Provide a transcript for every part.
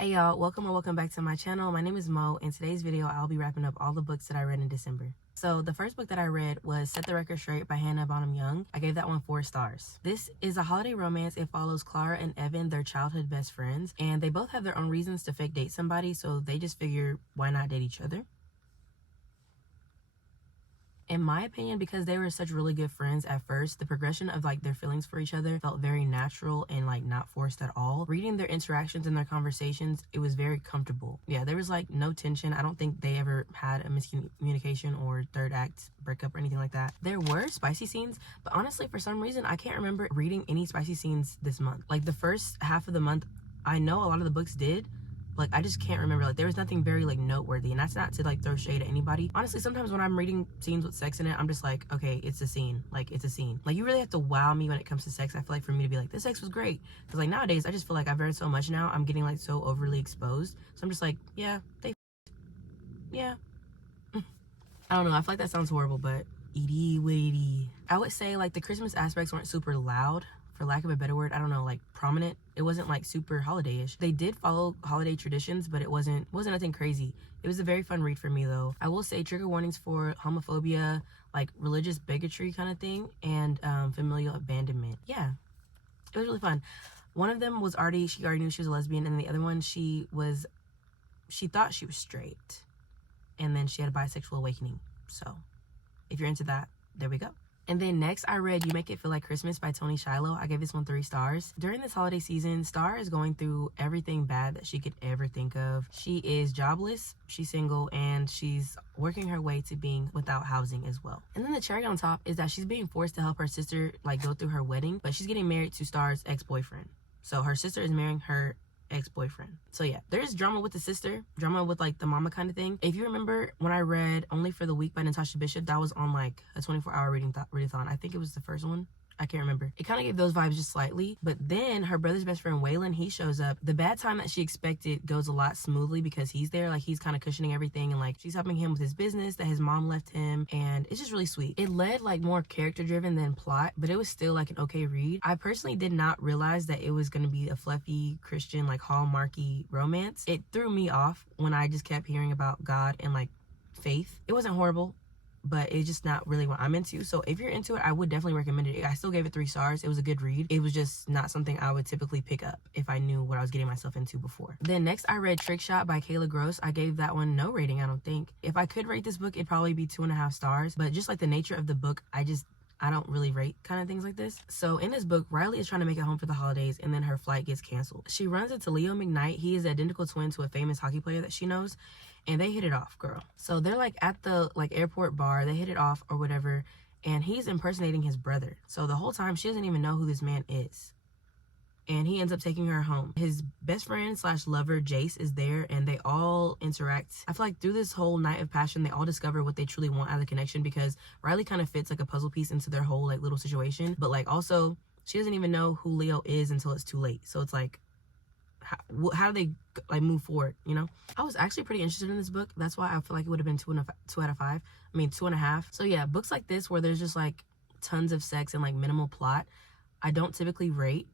Hey y'all, welcome or welcome back to my channel. My name is Mo. In today's video, I'll be wrapping up all the books that I read in December. So the first book that I read was Set the Record Straight by Hannah Bonam-Young. I gave that one 4 stars. This is a holiday romance. It follows Clara and Evan, their childhood best friends, and they both have their own reasons to fake date somebody, so they just figure, why not date each other? In my opinion, because they were such really good friends at first, the progression of like their feelings for each other felt very natural and like not forced at all. Reading their interactions and their conversations, it was very comfortable. Yeah, there was like no tension. I don't think they ever had a miscommunication or third act breakup or anything like that. There were spicy scenes, but honestly, for some reason, I can't remember reading any spicy scenes this month. Like the first half of the month, I know a lot of the books did, like I just can't remember. Like there was nothing very like noteworthy, and that's not to like throw shade at anybody. Honestly, sometimes when I'm reading scenes with sex in it, I'm just like, okay, it's a scene. Like it's a scene. Like you really have to wow me when it comes to sex. I feel like for me to be like, this sex was great, because like nowadays I just feel like I've read so much now, I'm getting like so overly exposed, so I'm just like, yeah, yeah. I don't know, I feel like that sounds horrible, but itty witty. I would say like the Christmas aspects weren't super loud, for lack of a better word. I don't know, like prominent. It wasn't like super holiday-ish. They did follow holiday traditions, but it wasn't nothing crazy. It was a very fun read for me though. I will say trigger warnings for homophobia, like religious bigotry kind of thing, and familial abandonment. Yeah, it was really fun. One of them was she already knew she was a lesbian, and the other one she thought she was straight, and then she had a bisexual awakening. So if you're into that, there we go. And then next I read You Make It Feel Like Christmas by Toni Shiloh. I gave this one 3 stars. During this holiday season, Star is going through everything bad that she could ever think of. She is jobless, she's single, and she's working her way to being without housing as well. And then the cherry on top is that she's being forced to help her sister like go through her wedding, but she's getting married to Star's ex-boyfriend. So her sister is marrying her ex-boyfriend. So yeah, there's drama with the sister, drama with like the mama kind of thing. If you remember when I read Only for the Week by Natasha Bishop, that was on like a 24-hour readathon. I think it was the first one. I can't remember. It kind of gave those vibes just slightly, but then her brother's best friend Waylon, he shows up. The bad time that she expected goes a lot smoothly because he's there, like he's kind of cushioning everything, and like she's helping him with his business that his mom left him, and it's just really sweet. It led like more character driven than plot, but it was still like an okay read. I personally did not realize that it was going to be a fluffy Christian like hallmarky romance. It threw me off when I just kept hearing about God and like faith. It wasn't horrible, but it's just not really what I'm into. So if you're into it, I would definitely recommend it. I still gave it 3 stars. It was a good read. It was just not something I would typically pick up if I knew what I was getting myself into before. Then next I read Trick Shot by Kayla Grosse. I gave that one no rating, I don't think. If I could rate this book, it'd probably be 2.5 stars, but just like the nature of the book, I don't really rate kind of things like this. So in this book, Riley is trying to make it home for the holidays, and then her flight gets canceled. She runs into Leo McKnight. He is the identical twin to a famous hockey player that she knows, and they hit it off, girl. So they're like at the like airport bar, they hit it off or whatever, and he's impersonating his brother. So the whole time she doesn't even know who this man is, and he ends up taking her home. His best friend slash lover Jace is there, and they all interact. I feel like through this whole night of passion, they all discover what they truly want out of the connection, because Riley kind of fits like a puzzle piece into their whole like little situation, but like also she doesn't even know who Leo is until it's too late. So it's like, how do they like move forward, you know? I was actually pretty interested in this book. That's why I feel like it would have been 2 out of 5. I mean 2.5. So yeah, books like this where there's just like tons of sex and like minimal plot, I don't typically rate,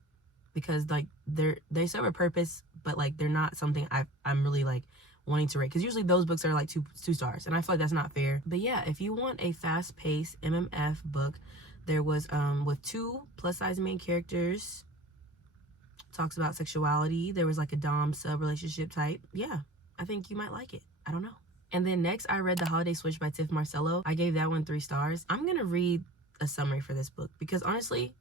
because like they serve a purpose, but like they're not something I'm really like wanting to rate, because usually those books are like 2 stars, and I feel like that's not fair. But yeah, if you want a fast-paced MMF book, there was with 2 plus-size main characters, talks about sexuality, there was like a dom sub relationship type. Yeah, I think you might like it. I don't know. And then next I read The Holiday Switch by Tiff Marcelo. I gave that one 3 stars. I'm gonna read a summary for this book, because honestly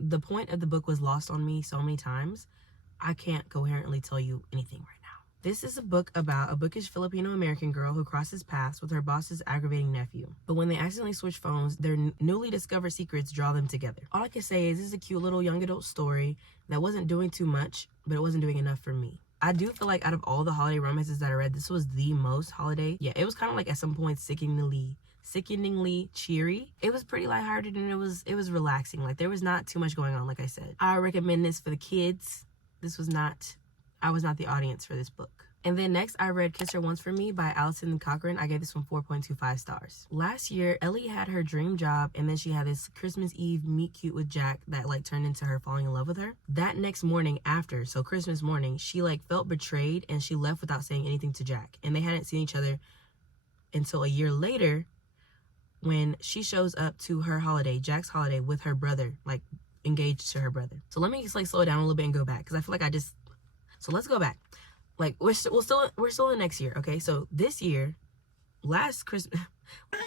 the point of the book was lost on me so many times. I can't coherently tell you anything right now. This is a book about a bookish Filipino-American girl who crosses paths with her boss's aggravating nephew. But when they accidentally switch phones, their newly discovered secrets draw them together. All I can say is this is a cute little young adult story that wasn't doing too much, but it wasn't doing enough for me. I do feel like out of all the holiday romances that I read, this was the most holiday. Yeah, it was kind of like at some point sickeningly cheery. It was pretty lighthearted, and it was relaxing. Like there was not too much going on. Like I said, I recommend this for the kids. This was not I was not the audience for this book. And then next I read Kiss Her Once for Me by Alison and Cochrun. I gave this one 4.25 stars. Last year, Ellie had her dream job, and then she had this Christmas Eve meet cute with Jack that like turned into her falling in love with her. That next morning after, so Christmas morning, she like felt betrayed and she left without saying anything to Jack. And they hadn't seen each other until a year later when she shows up to her holiday, Jack's holiday, with her brother, like engaged to her brother. So let me just like slow it down a little bit and go back, because I feel like so let's go back. Like we're still in the next year, okay? So this year, last Christmas, I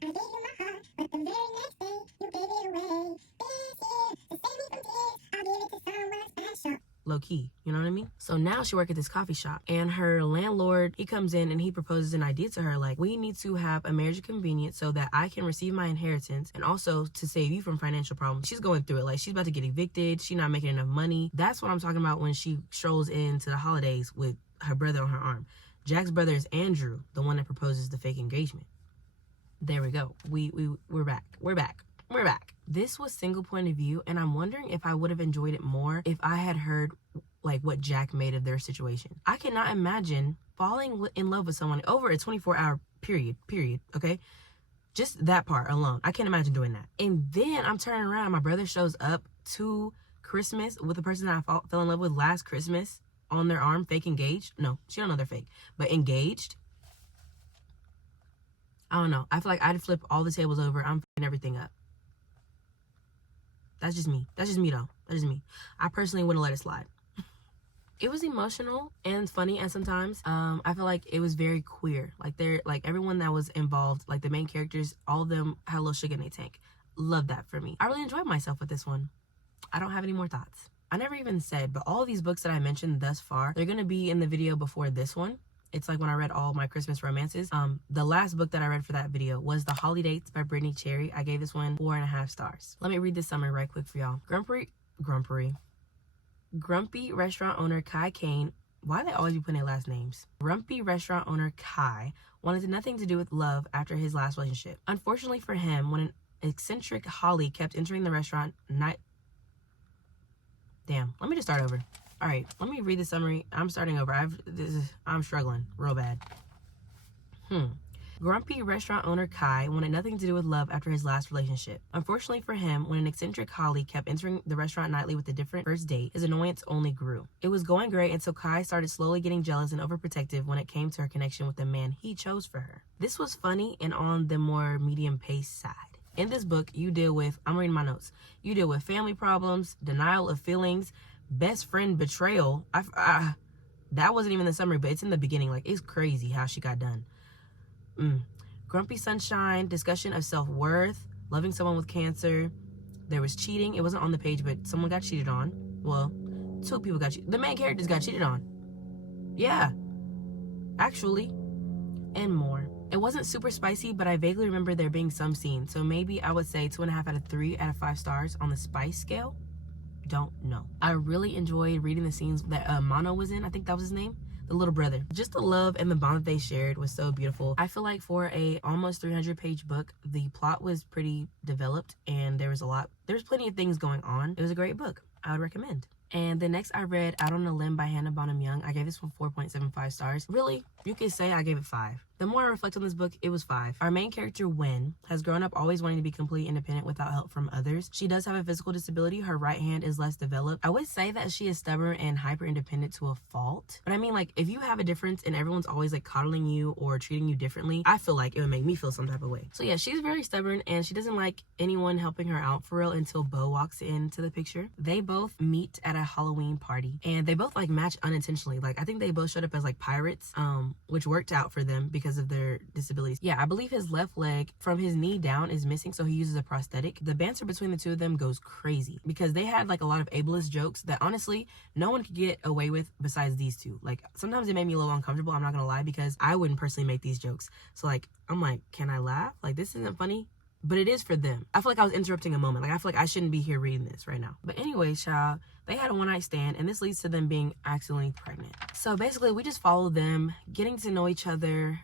gave you my heart, but the very next day you gave it away. This year, to save me from tears, I'll give it to someone special. Low key, you know what I mean? So now she works at this coffee shop, and her landlord, he comes in and he proposes an idea to her, like, we need to have a marriage of convenience so that I can receive my inheritance and also to save you from financial problems. She's going through it, like she's about to get evicted, she's not making enough money. That's what I'm talking about when she strolls into the holidays with her brother on her arm. Jack's brother is Andrew, the one that proposes the fake engagement. There we go. We're back. This was single point of view, and I'm wondering if I would have enjoyed it more if I had heard like what Jack made of their situation. I cannot imagine falling in love with someone over a 24-hour period, okay? Just that part alone. I can't imagine doing that. And then I'm turning around and my brother shows up to Christmas with the person that I fell in love with last Christmas on their arm, fake engaged. No, she don't know they're fake, but engaged. I don't know. I feel like I'd flip all the tables over. I'm f***ing everything up. That's just me. That's just me, though. That's just me. I personally wouldn't let it slide. It was emotional and funny, and sometimes I feel like it was very queer. Like everyone that was involved, like the main characters, all of them had a little sugar in their tank. Love that for me. I really enjoyed myself with this one. I don't have any more thoughts. I never even said, but all these books that I mentioned thus far, they're gonna be in the video before this one. It's like when I read all my Christmas romances. The last book that I read for that video was The Holidates by Brittany Cherry. I gave this one 4.5 stars. Let me read this summary right quick for y'all. Grumpy restaurant owner Kai Kane. Why do they always be putting their last names? Grumpy restaurant owner Kai wanted nothing to do with love after his last relationship. Unfortunately for him, when an eccentric Holly kept entering the restaurant Damn, let me just start over. All right, let me read the summary. I'm starting over. I'm struggling real bad. Grumpy restaurant owner Kai wanted nothing to do with love after his last relationship. Unfortunately for him, when an eccentric Holly kept entering the restaurant nightly with a different first date, his annoyance only grew. It was going great until Kai started slowly getting jealous and overprotective when it came to her connection with the man he chose for her. This was funny and on the more medium-paced side. In this book, you deal with, I'm reading my notes, you deal with family problems, denial of feelings, best friend betrayal. That wasn't even the summary, but it's in the beginning. Like, it's crazy how she got done. Grumpy sunshine, discussion of self-worth, loving someone with cancer. There was cheating. It wasn't on the page, but someone got cheated on. Well, 2 people got cheated. The main characters got cheated on. Yeah, actually, and more. It wasn't super spicy, but I vaguely remember there being some scenes. So maybe I would say 2.5 out of 3 out of 5 stars on the spice scale. Don't know. I really enjoyed reading the scenes that Mono was in. I think that was his name. The little brother. Just the love and the bond that they shared was so beautiful. I feel like for a almost 300-page book, the plot was pretty developed and there was plenty of things going on. It was a great book. I would recommend. And the next I read Out on a Limb by Hannah Bonam-Young. I gave this one 4.75 stars. Really, you could say I gave it 5. The more I reflect on this book, it was 5. Our main character, Wen, has grown up always wanting to be completely independent without help from others. She does have a physical disability. Her right hand is less developed. I would say that she is stubborn and hyper independent to a fault. But I mean, like, if you have a difference and everyone's always like coddling you or treating you differently, I feel like it would make me feel some type of way. So yeah, she's very stubborn and she doesn't like anyone helping her out for real until Bo walks into the picture. They both meet at a Halloween party and they both like match unintentionally. Like, I think they both showed up as like pirates, which worked out for them because of their disabilities. Yeah, I believe his left leg from his knee down is missing, so he uses a prosthetic. The banter between the two of them goes crazy because they had like a lot of ableist jokes that honestly no one could get away with besides these two. Like, sometimes it made me a little uncomfortable, I'm not gonna lie, because I wouldn't personally make these jokes. So like, I'm like, can I laugh? Like, this isn't funny, but it is for them. I feel like I was interrupting a moment. Like, I feel like I shouldn't be here reading this right now. But anyway, child, they had a one-night stand and this leads to them being accidentally pregnant. So basically we just follow them getting to know each other,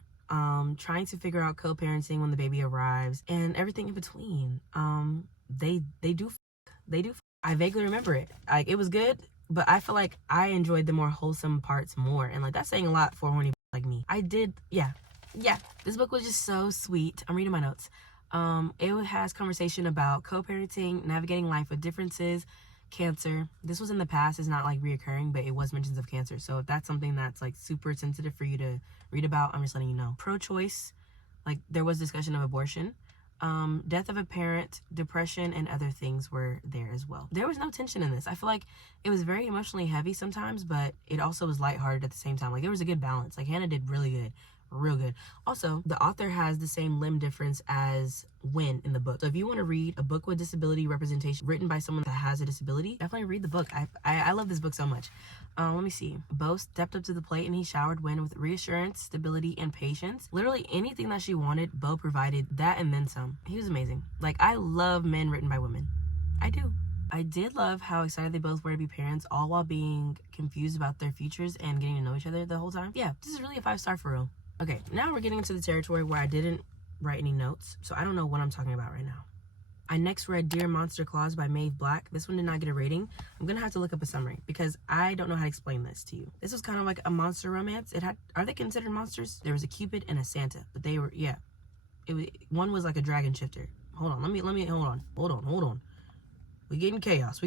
trying to figure out co-parenting when the baby arrives and everything in between. They do. I vaguely remember it. Like, it was good. but I feel like I enjoyed the more wholesome parts more. And like, that's saying a lot for a horny like me. I did, yeah. This book was just so sweet. I'm reading my notes. It has conversation about co-parenting, navigating life with differences, cancer. This was in the past. It's not like reoccurring, but it was mentions of cancer. So if that's something that's like super sensitive for you to read about, I'm just letting you know. Pro-choice, like there was discussion of abortion. Death of a parent, depression, and other things were there as well. There was no tension in this. I feel like it was very emotionally heavy sometimes, but it also was lighthearted at the same time. Like there was a good balance. Like Hannah did really good. Real good. Also, the author has the same limb difference as Win in the book. So if you want to read a book with disability representation written by someone that has a disability, definitely read the book. I love this book so much. Let me see. Bo stepped up to the plate and he showered Win with reassurance, stability, and patience. Literally anything that she wanted, Bo provided that and then some. He was amazing. Like, I love men written by women. I do. I did love how excited they both were to be parents, all while being confused about their futures and getting to know each other the whole time. Yeah, this is really a 5-star for real. Okay, now we're getting into the territory where I didn't write any notes, so I don't know what I'm talking about right now. I next read Dear Monster Claus by Maeve Black. This one did not get a rating. I'm gonna have to look up a summary because I don't know how to explain this to you. This was kind of like a monster romance. Are they considered monsters? There was a Cupid and a Santa, but they were, yeah. One was like a dragon shifter. Hold on, hold on. We getting chaos.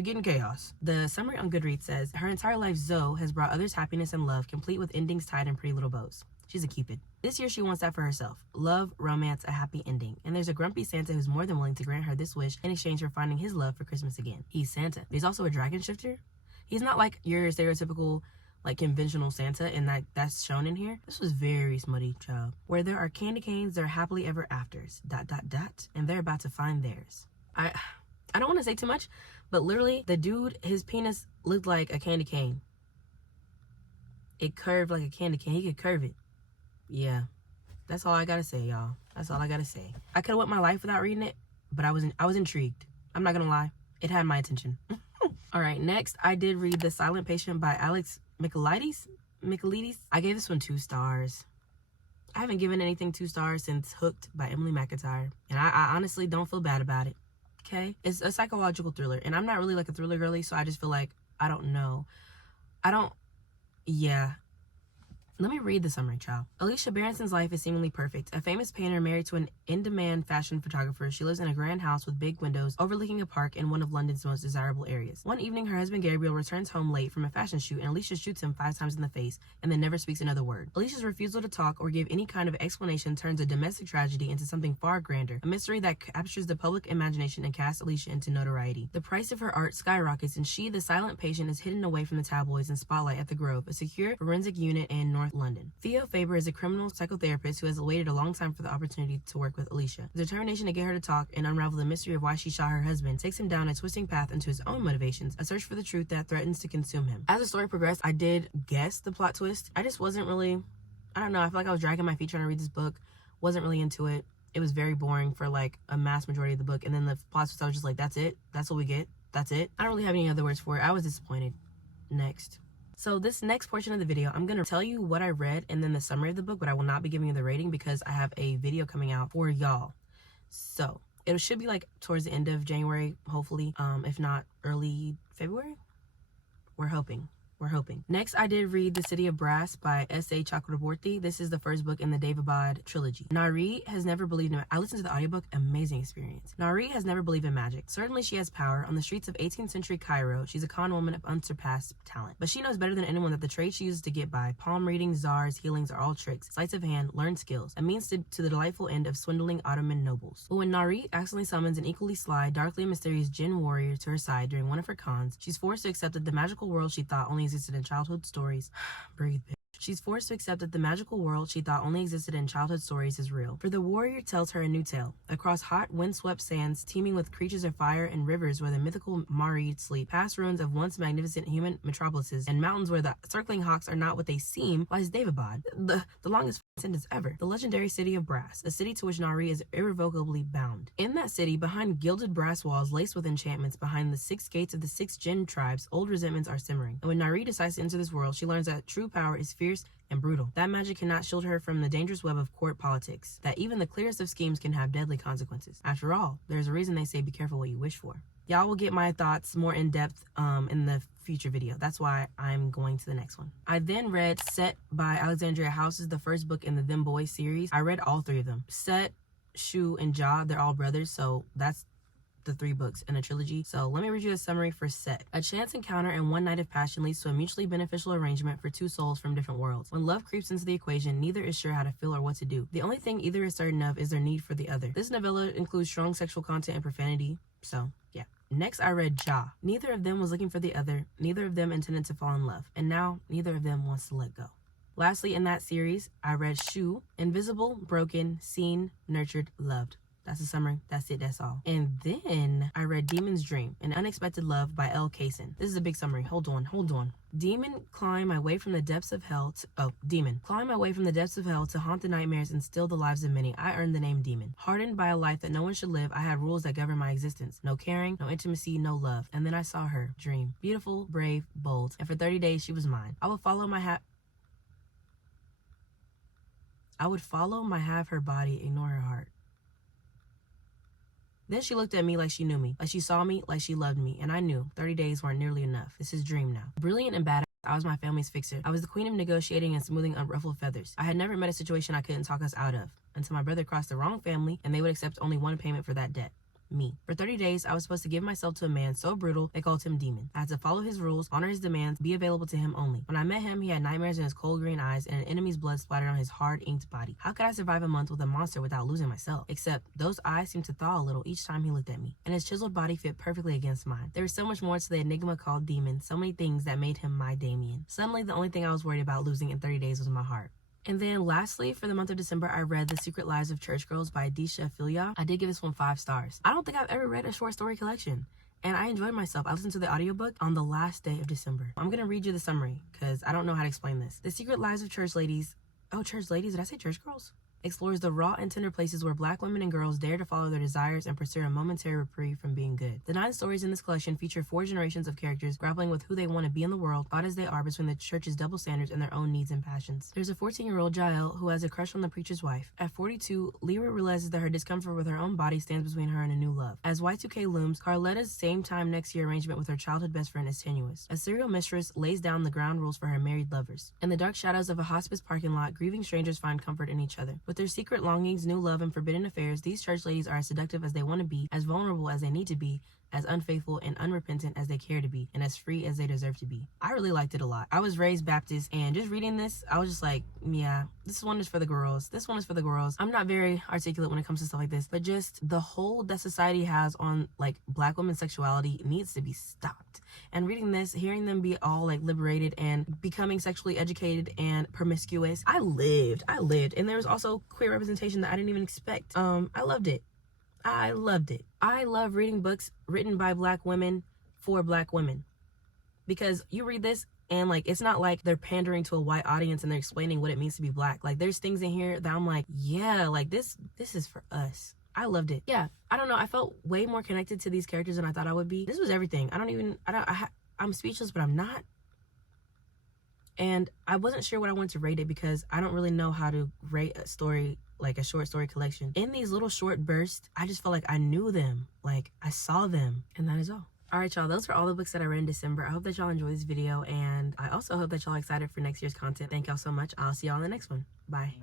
The summary on Goodreads says, her entire life, Zoe has brought others happiness and love, complete with endings tied in pretty little bows. She's a Cupid. This year she wants that for herself. Love, romance, a happy ending. And there's a grumpy Santa who's more than willing to grant her this wish in exchange for finding his love for Christmas again. He's Santa. He's also a dragon shifter. He's not like your stereotypical, like conventional Santa, and that's shown in here. This was very smutty, child. Where there are candy canes, there are happily ever afters. ... And they're about to find theirs. I don't want to say too much, but literally the dude, his penis looked like a candy cane. It curved like a candy cane. He could curve it. Yeah, that's all I gotta say, y'all. That's all I gotta say. I could have went my life without reading it, but I was intrigued. I'm not gonna lie. It had my attention. All right, next I did read The Silent Patient by michelides. I gave this one 2 stars. I haven't given anything 2 stars since Hooked by Emily McIntyre, and I honestly don't feel bad about it. Okay, it's a psychological thriller, and I'm not really like a thriller girly, so I just feel like I don't know. Yeah. Let me read the summary, child. Alicia Berenson's life is seemingly perfect. A famous painter married to an in-demand fashion photographer, she lives in a grand house with big windows overlooking a park in one of London's most desirable areas. One evening, her husband Gabriel returns home late from a fashion shoot, and Alicia shoots him 5 times in the face and then never speaks another word. Alicia's refusal to talk or give any kind of explanation turns a domestic tragedy into something far grander, a mystery that captures the public imagination and casts Alicia into notoriety. The price of her art skyrockets, and she, the silent patient, is hidden away from the tabloids and spotlight at the Grove, a secure forensic unit in North London. Theo Faber is a criminal psychotherapist who has waited a long time for the opportunity to work with Alicia. The determination to get her to talk and unravel the mystery of why she shot her husband takes him down a twisting path into his own motivations, a search for the truth that threatens to consume him. As the story progressed, I did guess the plot twist. I just wasn't really, I don't know, I feel like I was dragging my feet trying to read this book. Wasn't really into it. It was very boring for like a mass majority of the book. And then the plot twist, I was just like, that's it? That's what we get? That's it? I don't really have any other words for it. I was disappointed. Next. So this next portion of the video, I'm going to tell you what I read and then the summary of the book, but I will not be giving you the rating because I have a video coming out for y'all. So it should be like towards the end of January, hopefully, if not early February. We're hoping. Next, I did read The City of Brass by S.A. Chakraborty. This is the first book in the Daevabad trilogy. Nari has never believed in... I listened to the audiobook. Amazing experience. Nari has never believed in magic. Certainly, she has power. On the streets of 18th century Cairo, she's a con woman of unsurpassed talent. But she knows better than anyone that the trade she uses to get by, palm readings, czars, healings, are all tricks, sleights of hand, learned skills, a means to the delightful end of swindling Ottoman nobles. But when Nari accidentally summons an equally sly, darkly and mysterious Jinn warrior to her side during one of her cons, she's forced to accept that the magical world she thought only existed in childhood stories. Breathe, bitch. She's forced to accept that the magical world she thought only existed in childhood stories is real. For the warrior tells her a new tale. Across hot, windswept sands teeming with creatures of fire and rivers where the mythical Marid sleep, past ruins of once magnificent human metropolises, and mountains where the circling hawks are not what they seem, lies Daevabad, the longest sentence ever. The legendary city of brass, a city to which Nari is irrevocably bound. In that city, behind gilded brass walls laced with enchantments, behind the 6 gates of the 6 Jinn tribes, old resentments are simmering. And when Nari decides to enter this world, she learns that true power is fierce and brutal. That magic cannot shield her from the dangerous web of court politics, that even the clearest of schemes can have deadly consequences. After all, there's a reason they say be careful what you wish for. Y'all will get my thoughts more in depth in the future video. That's why I'm going to the next one. I then read Set by Alexandria House, is the first book in the Them Boys series. I read all 3 of them. Set, Shu, and Ja, they're all brothers, so that's the 3 books in a trilogy. So let me read you a summary for Set. A chance encounter and one night of passion leads to a mutually beneficial arrangement for 2 souls from different worlds. When love creeps into the equation, neither is sure how to feel or what to do. The only thing either is certain of is their need for the other. This novella includes strong sexual content and profanity, so yeah. Next, I read Ja. Neither of them was looking for the other. Neither of them intended to fall in love. And now, neither of them wants to let go. Lastly, in that series, I read Shu. Invisible, broken, seen, nurtured, loved. That's the summary. That's it. That's all. And then I read Demon's Dream, An Unexpected Love by Elle. Kayson. This is a big summary. Hold on. Demon, climb my way from the depths of hell to... Demon. Climb my way from the depths of hell to haunt the nightmares and steal the lives of many. I earned the name Demon. Hardened by a life that no one should live, I had rules that govern my existence. No caring, no intimacy, no love. And then I saw her. Dream. Beautiful, brave, bold. And for 30 days, she was mine. I would follow my have her body, ignore her heart. Then she looked at me like she knew me, like she saw me, like she loved me, and I knew 30 days weren't nearly enough. This is Dream now. Brilliant and badass, I was my family's fixer. I was the queen of negotiating and smoothing unruffled feathers. I had never met a situation I couldn't talk us out of, until my brother crossed the wrong family and they would accept only one payment for that debt. Me. For 30 days, I was supposed to give myself to a man so brutal they called him Demon. I had to follow his rules, honor his demands, be available to him only. When I met him, he had nightmares in his cold green eyes and an enemy's blood splattered on his hard inked body. How could I survive a month with a monster without losing myself? Except those eyes seemed to thaw a little each time he looked at me, and his chiseled body fit perfectly against mine. There was so much more to the enigma called Demon, so many things that made him my Damien. Suddenly, the only thing I was worried about losing in 30 days was my heart. And then lastly, for the month of December, I read The Secret Lives of Church Girls by deesha, philyaw. I did give this one 5 stars. I don't think I've ever read a short story collection, and I enjoyed myself. I listened to the audiobook on the last day of December. I'm gonna read you the summary because I don't know how to explain this. The Secret Lives of Church Ladies. Oh, church ladies, did I say church girls? Explores the raw and tender places where Black women and girls dare to follow their desires and pursue a momentary reprieve from being good. The 9 stories in this collection feature 4 generations of characters grappling with who they want to be in the world, odd as they are between the church's double standards and their own needs and passions. There's a 14-year-old Jael who has a crush on the preacher's wife. At 42, Lyra realizes that her discomfort with her own body stands between her and a new love. As Y2K looms, Carletta's same time next year arrangement with her childhood best friend is tenuous. A serial mistress lays down the ground rules for her married lovers. In the dark shadows of a hospice parking lot, grieving strangers find comfort in each other. With their secret longings, new love, and forbidden affairs, these church ladies are as seductive as they want to be, as vulnerable as they need to be, as unfaithful and unrepentant as they care to be, and as free as they deserve to be. I really liked it a lot. I was raised Baptist, and just reading this, I was just like, yeah, this one is for the girls. This one is for the girls. I'm not very articulate when it comes to stuff like this, but just the hold that society has on like Black women's sexuality needs to be stopped. And reading this, hearing them be all like liberated and becoming sexually educated and promiscuous, I lived. And there was also queer representation that I didn't even expect. I loved it. I love reading books written by Black women for Black women, because you read this and like it's not like they're pandering to a white audience and they're explaining what it means to be Black. Like there's things in here that I'm like, yeah, like this is for us. I loved it. Yeah, I don't know, I felt way more connected to these characters than I thought I would be. This was everything. I'm speechless, but I'm not. And I wasn't sure what I wanted to rate it because I don't really know how to rate a story, like a short story collection. In these little short bursts, I just felt like I knew them, like I saw them, and that is all. All right, y'all, those are all the books that I read in December. I hope that y'all enjoy this video, and I also hope that y'all are excited for next year's content. Thank y'all so much. I'll see y'all in the next one. Bye.